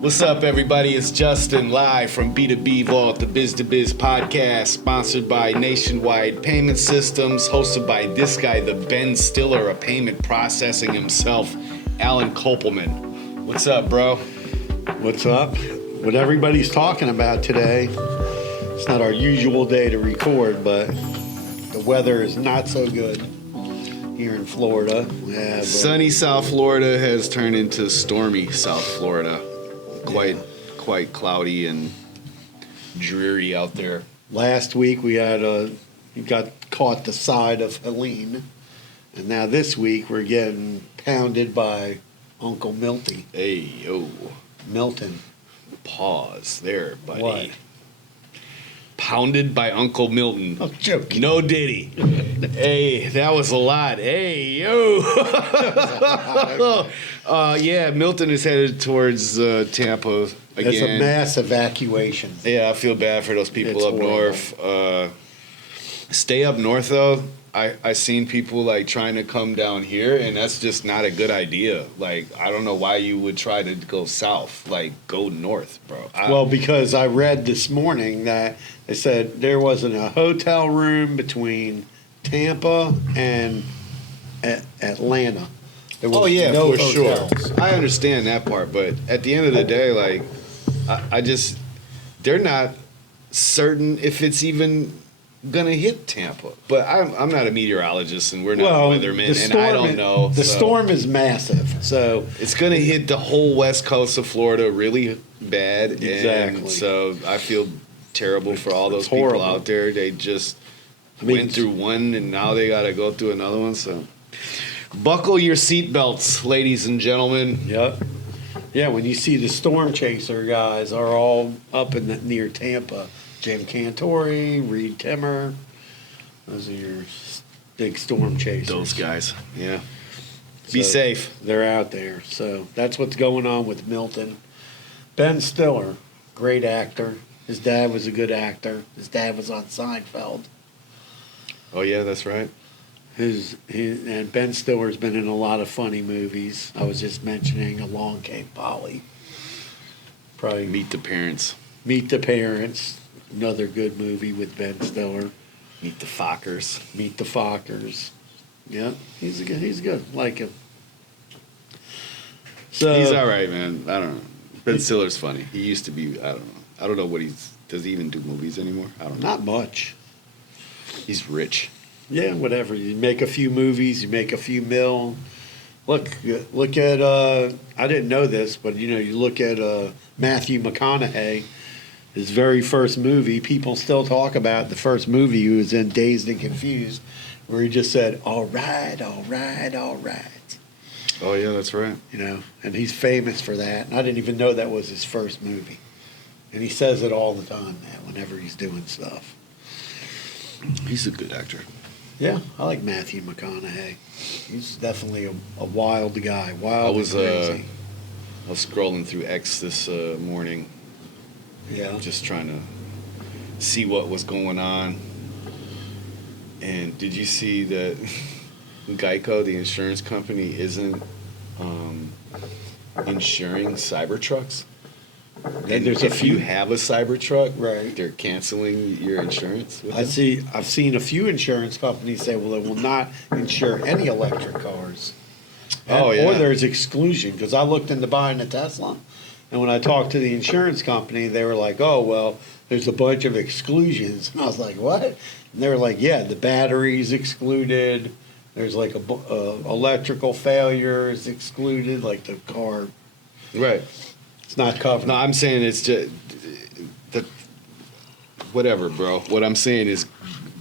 What's up, everybody? It's Justin, live from B2B Vault, the Biz to Biz podcast, sponsored by Nationwide Payment Systems, hosted by this guy, the Ben Stiller of payment processing himself, Alan Kopelman. What's up, bro? What's up? What everybody's talking about today, it's not our usual day to record, but the weather is not so good here in Florida. We have sunny South Florida has turned into stormy South Florida. Quite cloudy and dreary out there. Last week we got caught the side of Helene, and now this week we're getting pounded by Uncle Milty. Hey, yo. Milton. Pause there, buddy. What? Pounded by Uncle Milton. I'm joking. No diddy. Hey, that was a lot. Hey, yo. Yeah, Milton is headed towards Tampa again. It's a mass evacuation. Yeah, I feel bad for those people It's up horrible. north. Stay up north, though. I seen people like trying to come down here, and that's just not a good idea. Like, I don't know why you would try to go south. Like, go north, bro. Well, because I read this morning that they said there wasn't a hotel room between Tampa and Atlanta. There was Oh yeah, no for hotels. sure. I understand that part, but at the end of the day, like, I just, they're not certain if it's even gonna hit Tampa. But I'm not a meteorologist, and we're not weathermen, and I don't know. The so storm is massive, so it's gonna hit the whole west coast of Florida really bad. Exactly. And so I feel terrible for all those It's people horrible. out there. They just mean, went through one, and now they got to go through another one. So buckle your seatbelts, ladies and gentlemen. Yep. Yeah, when you see the storm chaser guys are all up near Tampa, Jim Cantori, Reed Timmer, those are your big storm chasers. Those guys, yeah. Be So safe. They're out there. So that's what's going on with Milton. Ben Stiller, great actor. His dad was a good actor. His dad was on Seinfeld. Oh yeah, that's right. And Ben Stiller's been in a lot of funny movies. I was just mentioning Along Came Polly. Probably Meet the Parents. Meet the Parents, another good movie with Ben Stiller. Meet the Fockers. Meet the Fockers. Yeah, he's good. Like him. So He's all right, man. I don't know. Ben Stiller's funny. He used to be. I don't know. I don't know what does he even do movies anymore? I don't know. Not much. He's rich. Yeah, whatever. You make a few movies, you make a few mil. Look at. I didn't know this, but you look at Matthew McConaughey. His very first movie, people still talk about the first movie he was in, Dazed and Confused, where he just said, "All right, all right, all right." Oh yeah, that's right. And he's famous for that. And I didn't even know that was his first movie. And he says it all the time now, whenever he's doing stuff. He's a good actor. Yeah, I like Matthew McConaughey. He's definitely a wild guy, wild and crazy. I was scrolling through X this morning, Yeah. just trying to see what was going on. And did you see that Geico, the insurance company, isn't insuring Cybertrucks? And there's if you have a Cybertruck, Right. they're canceling your insurance with them? I've seen a few insurance companies say, well, they will not insure any electric cars. Oh, yeah. Or there's exclusion, because I looked into buying a Tesla, and when I talked to the insurance company, they were like, oh, well, there's a bunch of exclusions. And I was like, what? And they were like, yeah, the battery's excluded. There's like electrical failure is excluded, like the car. Right. It's not covered. No, I'm saying it's just whatever, bro. What I'm saying is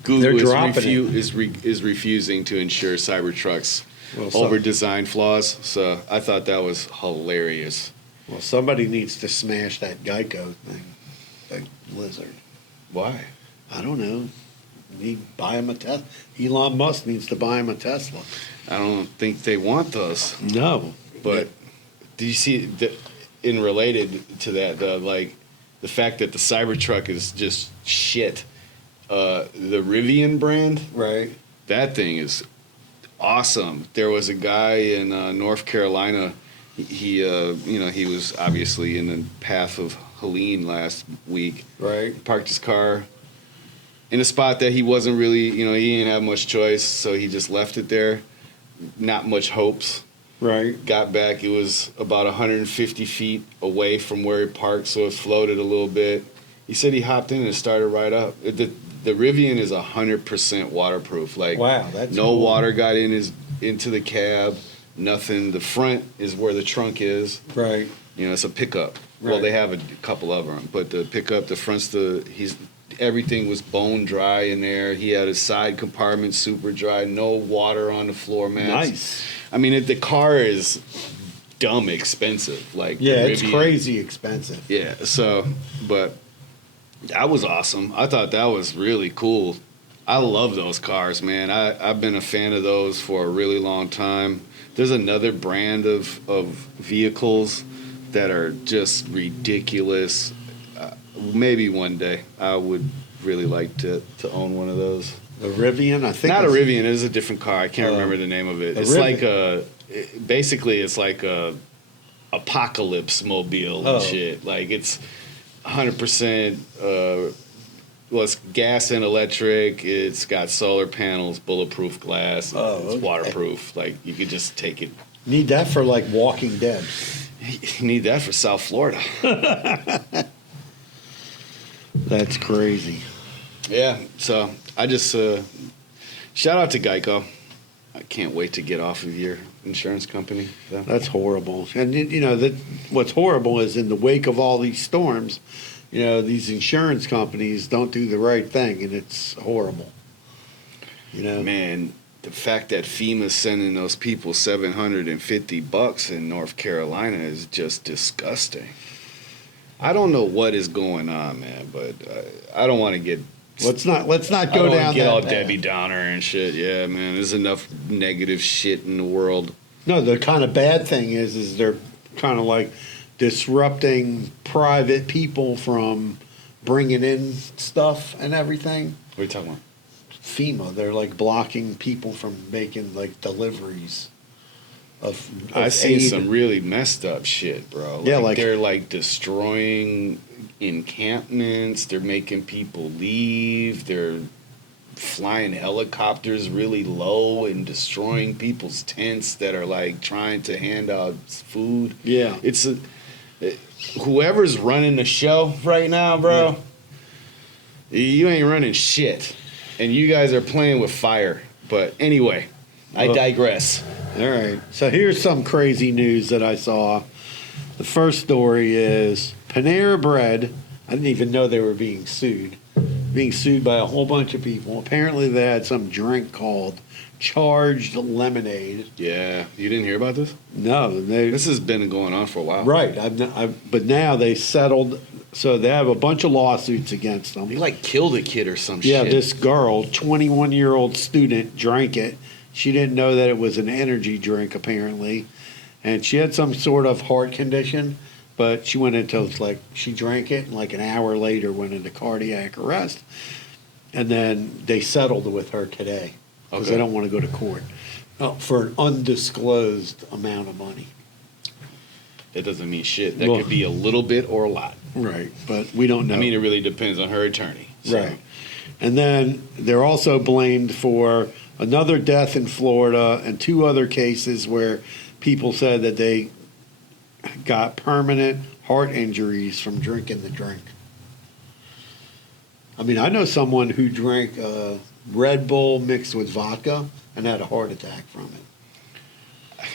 Google is refusing to insure Cybertrucks over design flaws. So I thought that was hilarious. Well, somebody needs to smash that Geico thing, that lizard. Why? I don't know. Buy him a Tesla. Elon Musk needs to buy him a Tesla. I don't think they want those. No. But do you see in related to that, the fact that the Cybertruck is just shit. The Rivian brand, Right. that thing is awesome. There was a guy in North Carolina he was obviously in the path of Helene last week. Right. Parked his car in a spot that he wasn't really, he didn't have much choice, so he just left it there. Not much hopes. Right. Got back, it was about 150 feet away from where he parked, so it floated a little bit. He said he hopped in and started right up. The Rivian is 100% waterproof. Like, wow, that's no cool. water got into the cab, nothing. The front is where the trunk is. Right. It's a pickup. Right. Well, they have a couple of them, but the pickup, the front's everything was bone dry in there. He had his side compartment super dry, no water on the floor mats. Nice. I mean, the car is dumb expensive. Like, yeah, it's crazy expensive. Yeah. So, but that was awesome. I thought that was really cool. I love those cars, man. I've been a fan of those for a really long time. There's another brand of vehicles that are just ridiculous. Maybe one day I would really like to own one of those. The Rivian, I think. Not a Rivian. It is a different car. I can't remember the name of it. It's Rivian. Basically it's like a apocalypse mobile and shit. Like, it's 100%. It's gas and electric. It's got solar panels, bulletproof glass. It's waterproof. Like, you could just take it. Need that for like Walking Dead. You need that for South Florida. That's crazy. Yeah, so I just shout out to Geico. I can't wait to get off of your insurance company. So. That's horrible. And what's horrible is in the wake of all these storms, these insurance companies don't do the right thing, and it's horrible. Man, the fact that FEMA's sending those people $750 in North Carolina is just disgusting. I don't know what is going on, man, but I don't want to get. Let's not go down get that all path. Debbie Downer and shit. Yeah, man, there's enough negative shit in the world. No, the kind of bad thing is they're kind of like disrupting private people from bringing in stuff and everything. What are you talking about? FEMA, they're like blocking people from making like deliveries of I've seen aid. some really messed up shit, bro. Yeah, like they're like destroying encampments. They're making people leave. They're flying helicopters really low and destroying people's tents that are like trying to hand out food. Yeah, it's whoever's running the show right now, bro. Yeah. You ain't running shit, and you guys are playing with fire. But anyway, I digress. All right. So here's some crazy news that I saw. The first story is Panera Bread. I didn't even know they were being sued. Being sued by a whole bunch of people. Apparently they had some drink called Charged Lemonade. Yeah. You didn't hear about this? No. This has been going on for a while. Right. But now they settled. So they have a bunch of lawsuits against them. They like killed a kid or some shit. Yeah, this girl, 21-year-old student, drank it. She didn't know that it was an energy drink, apparently. And she had some sort of heart condition, but she went into, she drank it, and like an hour later went into cardiac arrest. And then they settled with her today because they don't want to go to court for an undisclosed amount of money. That doesn't mean shit. That could be a little bit or a lot. Right, but we don't know. I mean, it really depends on her attorney. So. Right. And then they're also blamed for another death in Florida and two other cases where people said that they got permanent heart injuries from drinking the drink. I mean, I know someone who drank Red Bull mixed with vodka and had a heart attack from it.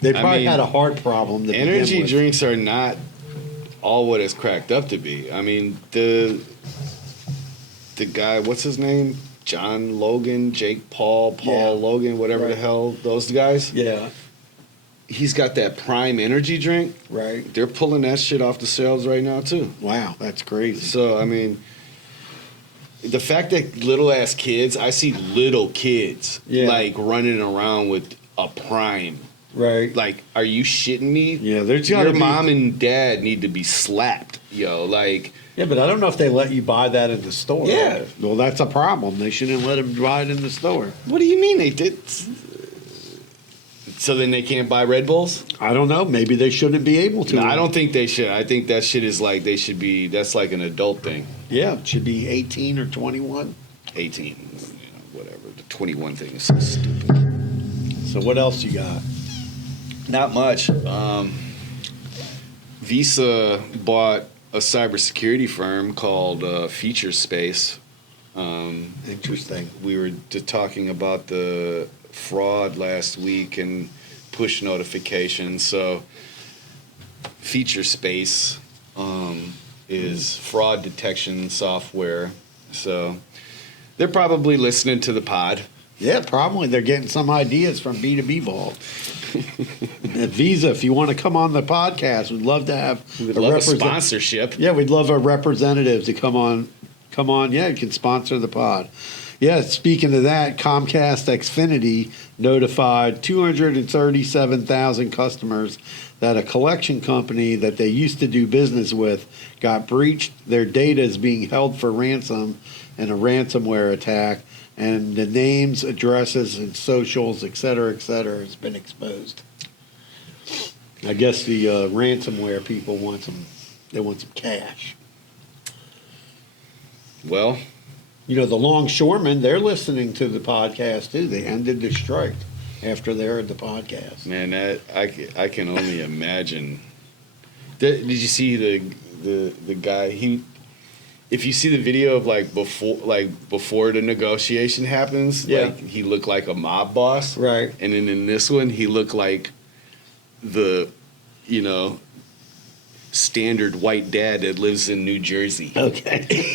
They probably had a heart problem. Energy drinks are not all what it's cracked up to be. I mean, the guy, what's his name? John Logan, Jake Paul Logan, whatever the hell, those guys. Yeah. He's got that Prime energy drink. Right. They're pulling that shit off the shelves right now, too. Wow, that's crazy. So, I mean, the fact that little ass kids, I see little kids like running around with a Prime. Right. Like, are you shitting me? Yeah, there's gotta be. Your mom and dad need to be slapped, yo. Like. Yeah, but I don't know if they let you buy that in the store. Yeah. Well, that's a problem. They shouldn't let them buy it in the store. What do you mean they did? So then they can't buy Red Bulls? I don't know. Maybe they shouldn't be able to. No, I don't think they should. I think that shit is like they should be. That's like an adult thing. Yeah, it should be 18 or 21. 18, whatever. The 21 thing is so stupid. So what else you got? Not much. Visa bought a cybersecurity firm called Feature Space. Interesting. We were talking about the fraud last week and push notifications. So Feature Space is fraud detection software. So they're probably listening to the pod. Yeah, probably. They're getting some ideas from B2B Vault. At Visa, if you want to come on the podcast, we'd love to have a sponsorship. Yeah, we'd love our representatives to come on. Yeah, you can sponsor the pod. Yeah, speaking of that, Comcast Xfinity notified 237,000 customers that a collection company that they used to do business with got breached. Their data is being held for ransom in a ransomware attack, and the names, addresses, and socials, et cetera, has been exposed. I guess the ransomware people want some cash. Well, you know, the longshoremen, they're listening to the podcast too. They ended the strike after they heard the podcast. Man, that I can only imagine. Did you see the guy? If you see the video of before the negotiation happens, yeah. like he looked like a mob boss, right? And then in this one, he looked like the, standard white dad that lives in New Jersey. Okay.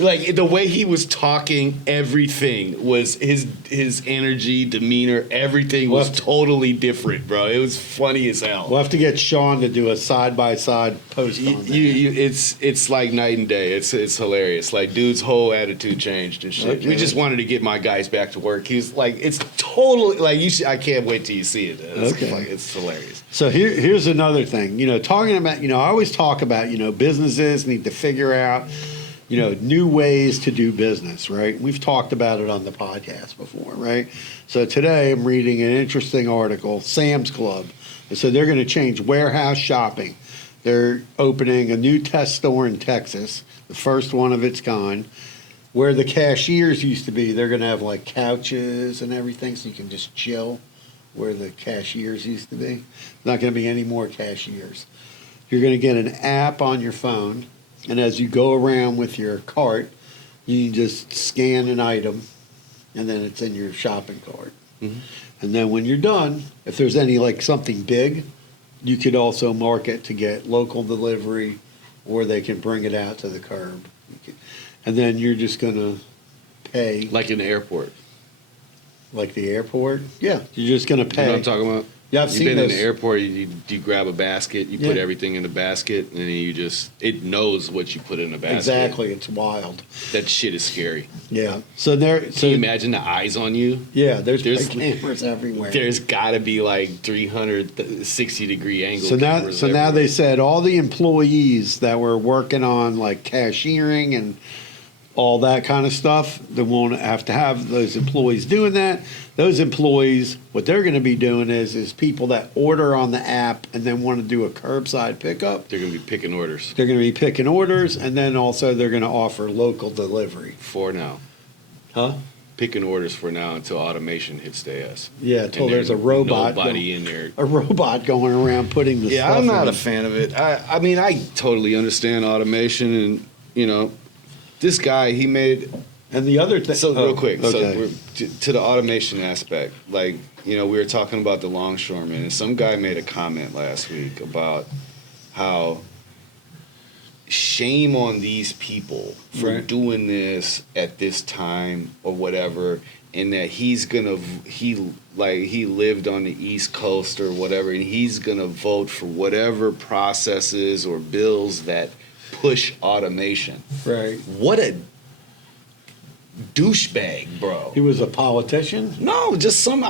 Like the way he was talking, everything was his energy, demeanor, everything was totally different, bro. It was funny as hell. We'll have to get Sean to do a side-by-side post on that. It's like night and day. It's hilarious. Like dude's whole attitude changed and shit. Okay. We just wanted to get my guys back to work. He's like, it's totally like I can't wait till you see it. It's hilarious. So here's another thing. Talking about I always talk about businesses need to figure out new ways to do business, right? We've talked about it on the podcast before, right? So today I'm reading an interesting article, Sam's Club. So they're going to change warehouse shopping. They're opening a new test store in Texas, the first one of its kind. Where the cashiers used to be, they're going to have like couches and everything so you can just chill where the cashiers used to be. There's not going to be any more cashiers. You're going to get an app on your phone. And as you go around with your cart, you just scan an item, and then it's in your shopping cart. Mm-hmm. And then when you're done, if there's any something big, you could also mark it to get local delivery, or they can bring it out to the curb. And then you're just going to pay. Like in the airport. Like the airport? Yeah, you're just going to pay. You know what I'm talking about? Yeah, I've You've seen been those. in the airport, you grab a basket, you put everything in the basket, and then it knows what you put in the basket. Exactly, it's wild. That shit is scary. Yeah. Can you imagine the eyes on you? Yeah, there's cameras everywhere. There's got to be 360-degree angle. So now they said all the employees that were working on cashiering and all that kind of stuff, they won't have to have those employees doing that. Those employees, what they're going to be doing is people that order on the app and then want to do a curbside pickup. They're going to be picking orders. They're going to be picking orders, and then also they're going to offer local delivery. For now. Huh? Picking orders for now until automation hits the ass. Yeah, until there's a robot. Nobody in there. A robot going around putting the stuff in. Yeah, I'm not a fan of it. I mean, I totally understand automation and, this guy, he made... And the other thing... So real quick, okay. so to the automation aspect, we were talking about the longshoremen, and some guy made a comment last week about how shame on these people for doing this at this time or whatever, and that he lived on the East Coast or whatever, and he's gonna vote for whatever processes or bills that push automation. Right. What a douchebag, bro. He was a politician? No, just some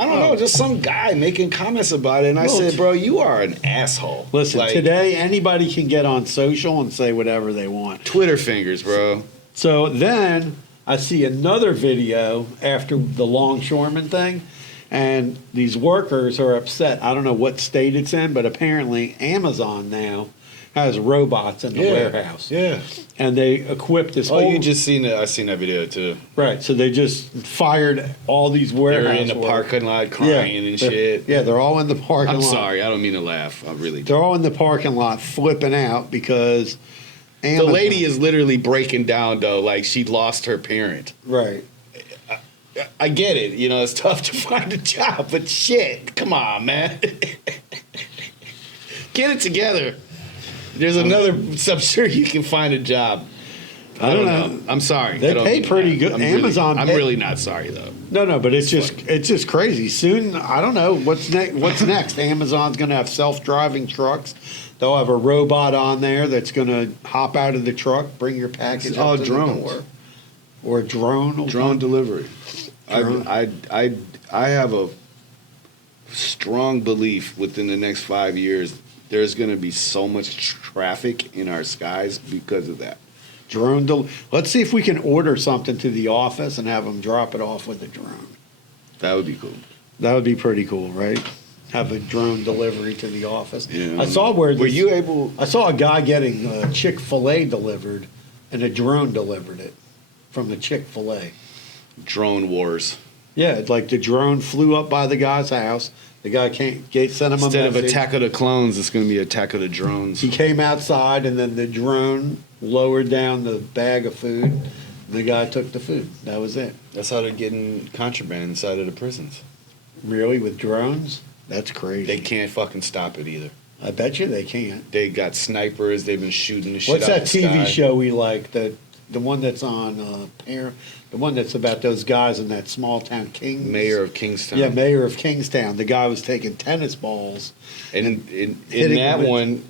guy making comments about it. And I said, bro, you are an asshole. Listen, today anybody can get on social and say whatever they want. Twitter fingers, bro. So then I see another video after the longshoreman thing, And these workers are upset. I don't know what state it's in, but apparently Amazon now has robots in the warehouse. Yeah. And they equip this whole... you just seen it. I seen that video too. Right, so they just fired all these warehouse They're in the parking lot crying and shit. Yeah, they're all in the parking lot. I'm sorry, I don't mean to laugh. I really They're don't. all in the parking lot flipping out because Amazon... The lady is literally breaking down though, like she lost her parent. Right. I get it, you know, it's tough to find a job, but shit, come on, man. Get it together. There's another, I'm sure you can find a job. I don't know. I'm sorry. They pay pretty good. I'm really not sorry though. No, but it's just crazy. Soon, I don't know what's next. What's next? Amazon's going to have self-driving trucks. They'll have a robot on there that's going to hop out of the truck, bring your package up to drones. the door, or a drone. Drone delivery. Drone. I have a strong belief within the next 5 years there's going to be so much traffic in our skies because of that. Let's see if we can order something to the office and have them drop it off with a drone. That would be cool. That would be pretty cool, right? Have a drone delivery to the office. Yeah. I saw I saw a guy getting Chick-fil-A delivered, and a drone delivered it from the Chick-fil-A. Drone wars. Yeah, like the drone flew up by the guy's house. The guy sent him a message. Instead of Attack of the Clones, it's going to be Attack of the Drones. He came outside, and then the drone lowered down the bag of food. And the guy took the food. That was it. That's how they're getting contraband inside of the prisons. Really, with drones? That's crazy. They can't fucking stop it either. I bet you they can't. They got snipers. They've been shooting the shit What's out that of the TV sky. show we like? The one that's on the one that's about those guys in that small town, Mayor of Kingstown. Yeah, Mayor of Kingstown. The guy was taking tennis balls. And in that one,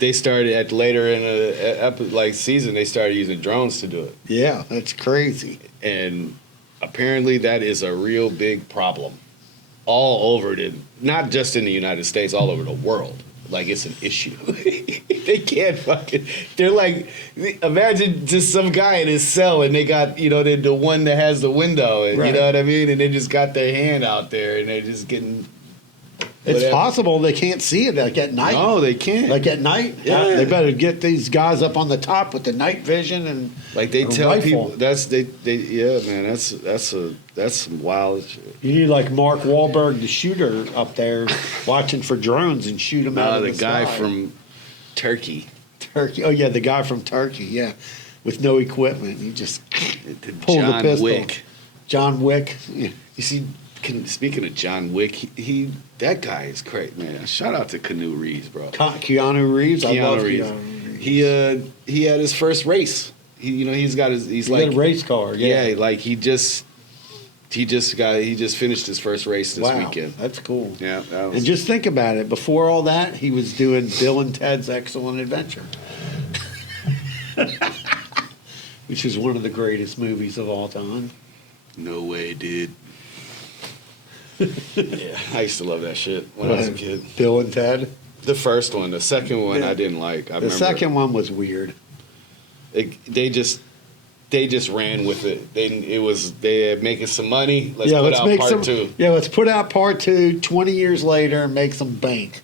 they started later in a season. They started using drones to do it. Yeah, that's crazy. And apparently, that is a real big problem all over not just in the United States, all over the world. Like, it's an issue. They can't fucking... They're like... Imagine just some guy in his cell and they got, the one that has the window. And, right. You know what I mean? And they just got their hand out there and they're just getting... It's whatever. possible they can't see it like at night. No, they can't. Like at night? Yeah. They better get these guys up on the top with the night vision and like they tell rifle. people... Yeah, man, that's some wild shit. You need like Mark Wahlberg, the shooter, up there watching for drones and shoot them out of the guy sky. from Turkey. Turkey. Oh, yeah, the guy from Turkey, yeah. With no equipment. He just pulled the pistol. Wick. John Wick. Yeah. You see, speaking of John Wick, that guy is great, man. Shout out to Keanu Reeves, bro. Keanu Reeves? I love Reeves. Keanu Reeves. He had his first race. He's got a race car, yeah. Yeah, like he just finished his first race this weekend. That's cool. Yeah, and just think about it. Before all that, he was doing Bill and Ted's Excellent Adventure, which is one of the greatest movies of all time. No way, dude. Yeah, I used to love that shit when I was a kid. Bill and Ted? The first one. The second one I didn't like. The second one was weird. They just ran with it. They had making some money. Let's put out part two. Yeah, let's put out part two 20 years later and make some bank.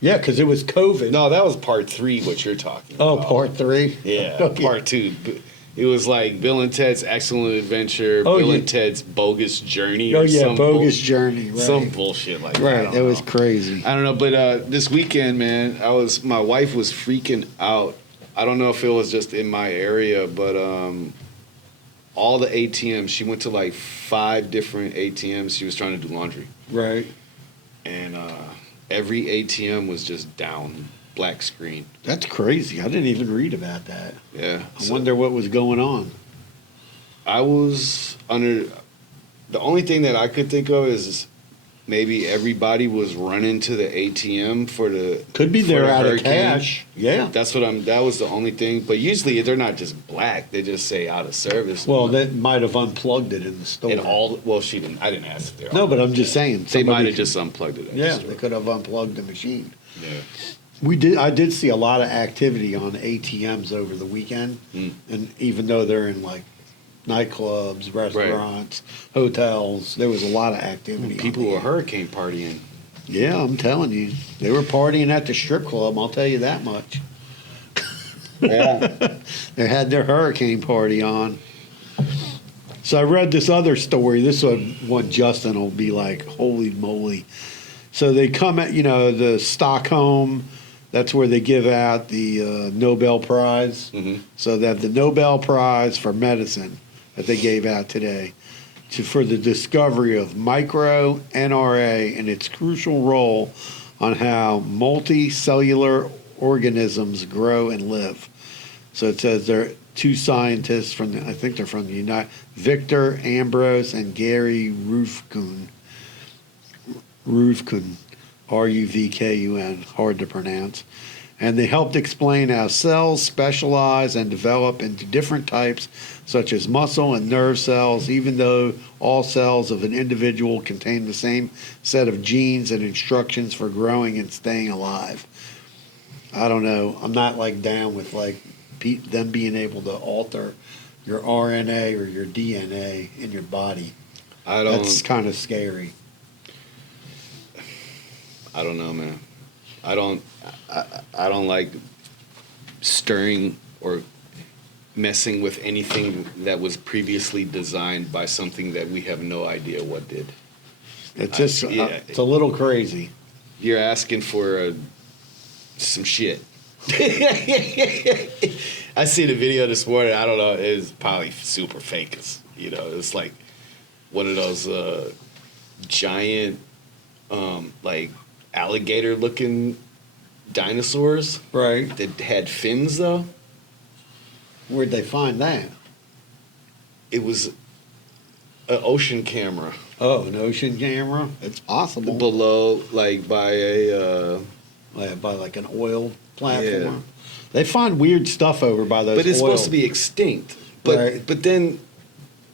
Yeah, because it was COVID. No, that was part 3, what you're talking about. Oh, part 3? Yeah, part 2. It was like Bill and Ted's Excellent Adventure, Bill and Ted's Bogus Journey. Oh, yeah, Bogus Journey. Right. Some bullshit like that. Right, that was crazy. I don't know, but this weekend, man, my wife was freaking out. I don't know if it was just in my area, but all the ATMs, she went to like 5 different ATMs. She was trying to do laundry. Right. And every ATM was just down, black screen. That's crazy. I didn't even read about that. Yeah. I wonder what was going on. I was under... The only thing that I could think of is maybe everybody was running to the ATM for the... Could be they're out hurricane. of cash. Yeah. That was the only thing. But usually they're not just black. They just say out of service. Well, that might have unplugged it in the store. She didn't. I didn't ask if they're No, all but I'm just saying. They might have just unplugged it. Yeah, they could have unplugged the machine. Yeah. I did see a lot of activity on ATMs over the weekend, and even though they're in like nightclubs, restaurants, hotels. There was a lot of activity. People were hurricane partying. Yeah, I'm telling you. They were partying at the strip club, I'll tell you that much. Yeah. They had their hurricane party on. So I read this other story. This one Justin will be like, holy moly. So they come at, the Stockholm, that's where they give out the Nobel Prize. Mm-hmm. So they have the Nobel Prize for medicine that they gave out today for the discovery of micro-NRA and its crucial role on how multicellular organisms grow and live. So it says there are two scientists I think they're from the United, Victor Ambrose and Gary Ruvkun, Ruvkun, hard to pronounce. And they helped explain how cells specialize and develop into different types, such as muscle and nerve cells, even though all cells of an individual contain the same set of genes and instructions for growing and staying alive. I don't know. I'm not down with them being able to alter your RNA or your DNA in your body. That's kind of scary. I don't know, man. I don't like stirring or messing with anything that was previously designed by something that we have no idea what did. It's just it's a little crazy. You're asking for some shit. I seen a video this morning. I don't know. It's probably super fake. It's like one of those giant, alligator-looking dinosaurs. Right. That had fins, though. Where'd they find that? It was an ocean camera. Oh, an ocean camera? It's possible. Below, by a... by an oil platform. Yeah. They find weird stuff over by those. But it's oil. supposed to be extinct. But Right. But then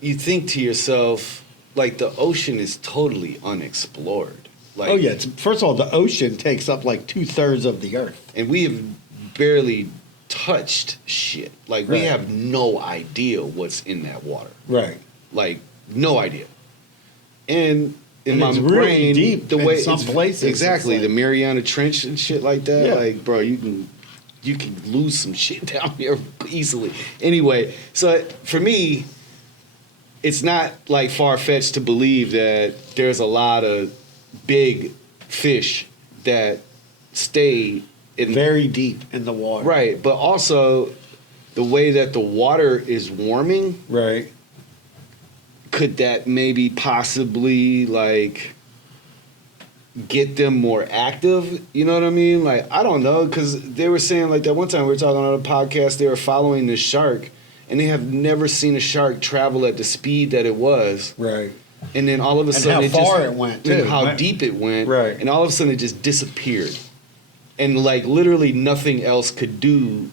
you think to yourself, the ocean is totally unexplored. Oh yeah. First of all, the ocean takes up 2/3 of the earth. And we have barely touched shit. We Right. have no idea what's in that water. Right. No idea. And in my it's really brain, deep the in way some places, exactly, it's the Mariana Trench and shit like that. Yeah. Bro, you can lose some shit down here easily. Anyway, so for me, it's not far-fetched to believe that there's a lot of big fish that stay in very deep in the water. Right, but also the way that the water is warming, Right. could that maybe possibly get them more active? You know what I mean? I don't know, because they were saying that one time we were talking on a podcast, they were following this shark, and they have never seen a shark travel at the speed that it was. Right. And then all of a sudden, how far it went, too. and how deep it went, Right. And all of a sudden, it just disappeared, and literally nothing else could do,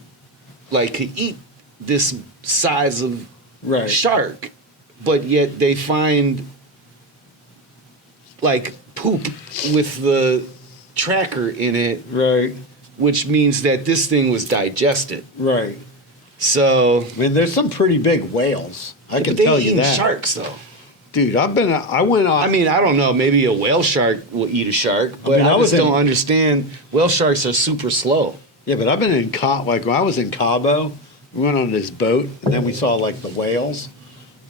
could eat this size of Right. shark, but yet they find poop with the tracker in it, Right. which means that this thing was digested. Right. So, I mean, there's some pretty big whales. I can they tell you eating that. sharks though. Dude, I went on. I mean, I don't know. Maybe a whale shark will eat a shark, but I was just don't understand. Whale sharks are super slow. Yeah, but I've been in when I was in Cabo, we went on this boat, and then we saw the whales.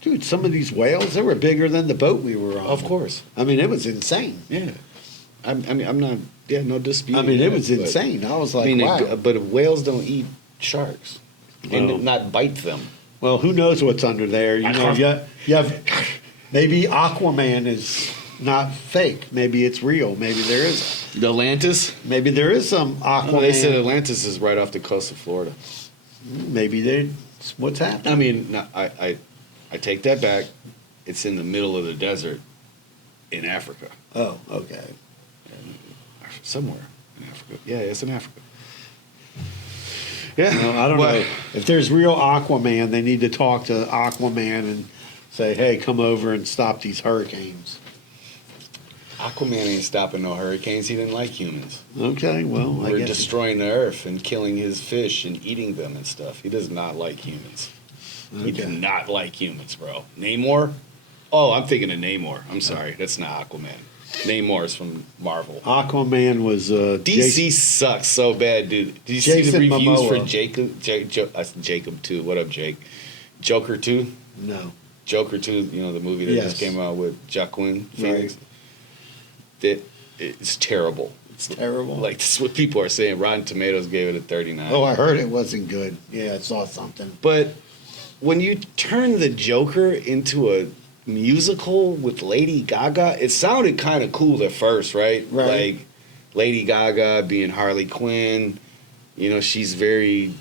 Dude, some of these whales, they were bigger than the boat we were on. Of course. I mean, it was insane. Yeah. I mean, I'm not. Yeah, no dispute. I mean, it was insane. I was like, wow. But whales don't eat sharks Well- and not bite them. Well, who knows what's under there? You have maybe Aquaman is not fake. Maybe it's real. Maybe there is. The Atlantis. Maybe there is some Aquaman. They said Atlantis is right off the coast of Florida. Maybe what's happening? I mean, no, I take that back. It's in the middle of the desert in Africa. Oh, okay. Somewhere in Africa. Yeah, it's in Africa. Yeah. No, I don't know. If there's real Aquaman, they need to talk to Aquaman and say, hey, come over and stop these hurricanes. Aquaman ain't stopping no hurricanes. He didn't like humans. Okay, well, I We're guess. destroying the earth and killing his fish and eating them and stuff. He does not like humans. He did not like humans, bro. Namor? Oh, I'm thinking of Namor. I'm sorry. That's not Aquaman. Namor is from Marvel. Aquaman was DC sucks so bad, dude. Did you see Jason the reviews Momoa. for Jacob 2? What up, Jake? Joker 2? No. Joker 2, you know, the movie that just came out with Joaquin Phoenix. Right. It's terrible. It's terrible. Like, this is what people are saying. Rotten Tomatoes gave it a 39. Oh, I heard it wasn't good. Yeah, I saw something. But when you turn the Joker into a musical with Lady Gaga, it sounded kind of cool at first, right? Right. Like Lady Gaga being Harley Quinn. You know, she's very,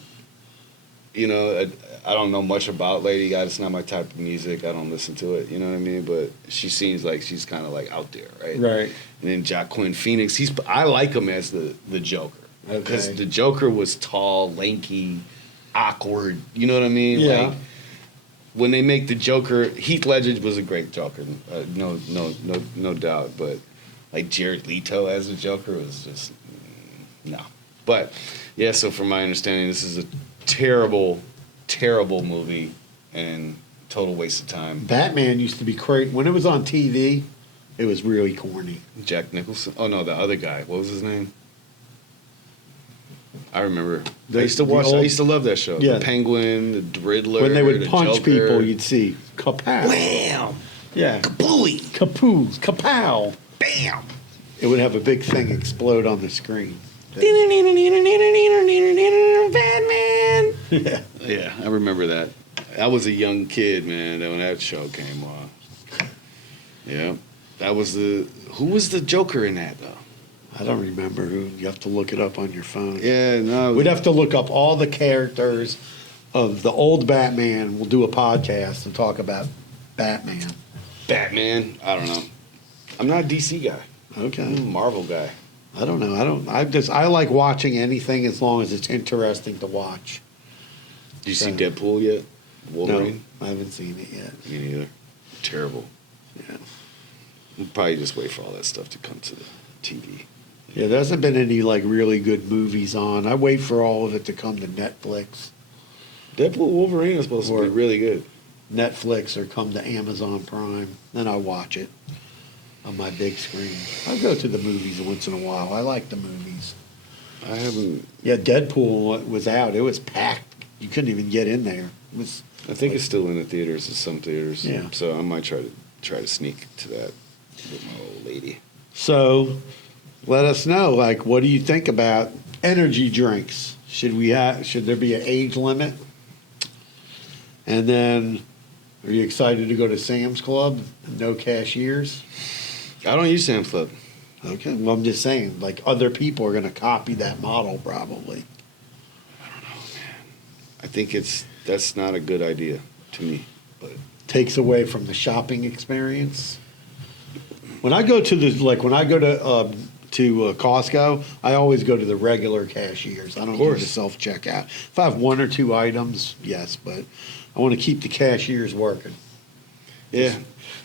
you know, I don't know much about Lady Gaga. It's not my type of music. I don't listen to it. You know what I mean? But she seems like she's kind of like out there, right? Right. And then Joaquin Phoenix, I like him as the Joker. Because Okay. the Joker was tall, lanky, awkward. You know what I mean? Yeah. Like, when they make the Joker, Heath Ledger was a great Joker, no doubt. But like Jared Leto as a Joker was just no. But yeah, so from my understanding, this is a terrible, terrible movie and total waste of time. Batman used to be great. When it was on TV, it was really corny. Jack Nicholson. Oh no, the other guy. What was his name? I remember. I used to watch. I used to love that show. Yeah. The Penguin, the Riddler. When they would the punch Joker. people, you'd see kapow. Wham! Yeah. Booey! Kapoos. Kapow. Bam! It would have a big thing explode on the screen. Batman. Yeah. Yeah, I remember that. I was a young kid, man, when that show came on. Yeah, that was the. Who was the Joker in that though? I don't remember who. You have to look it up on your phone. Yeah, no. We'd have to look up all the characters of the old Batman. We'll do a podcast and talk about Batman. Batman. I don't know. I'm not a DC guy. I'm Okay. a Marvel guy. I don't know. I like watching anything as long as it's interesting to watch. Did you see Deadpool yet? Wolverine? No, I haven't seen it yet. Me neither. Terrible. Yeah. We'll probably just wait for all that stuff to come to the TV. Yeah, there hasn't been any like really good movies on. I wait for all of it to come to Netflix. Deadpool Wolverine is supposed to be really good. Netflix or come to Amazon Prime. Then I watch it on my big screen. I go to the movies once in a while. I like the movies. I haven't. Yeah, Deadpool was out. It was packed. You couldn't even get in there. It was. I think it's still in the theaters in some theaters. Yeah. So I might try to sneak to that with my old lady. So, let us know. Like, what do you think about energy drinks? Should there be an age limit? And then, are you excited to go to Sam's Club? No cashiers. I don't use Sam's Club. Okay. Well, I'm just saying, like, other people are going to copy that model probably. I think that's not a good idea to me. But Takes away from the shopping experience. When I go to Costco, I always go to the regular cashiers. I don't do the self checkout. If I have one or two items, yes, but I want to keep the cashiers working. yeah,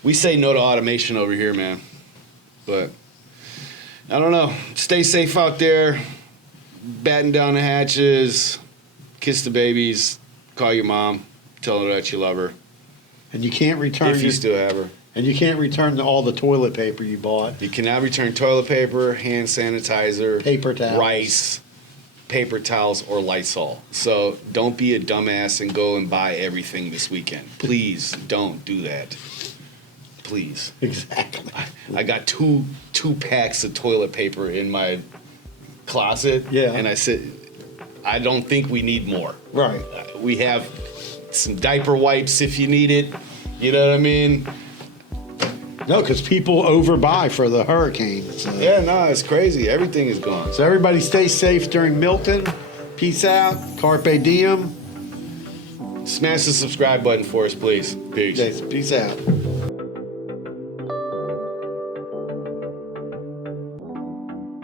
we say no to automation over here, man. But I don't know. Stay safe out there. Batten down the hatches. Kiss the babies. Call your mom. Tell her that you love her. And you can't return. If you still have her. And you can't return all the toilet paper you bought. You cannot return toilet paper, hand sanitizer, Paper towels. rice, paper towels, or Lysol. So don't be a dumbass and go and buy everything this weekend. Please don't do that. Please. Exactly. I got two packs of toilet paper in my closet. Yeah. And I said, I don't think we need more. Right. We have some diaper wipes if you need it. You know what I mean? No, because people overbuy for the hurricane. So. Yeah, no, it's crazy. Everything is gone. So everybody stay safe during Milton. Peace out. Carpe diem. Smash the subscribe button for us, please. Peace. Peace out.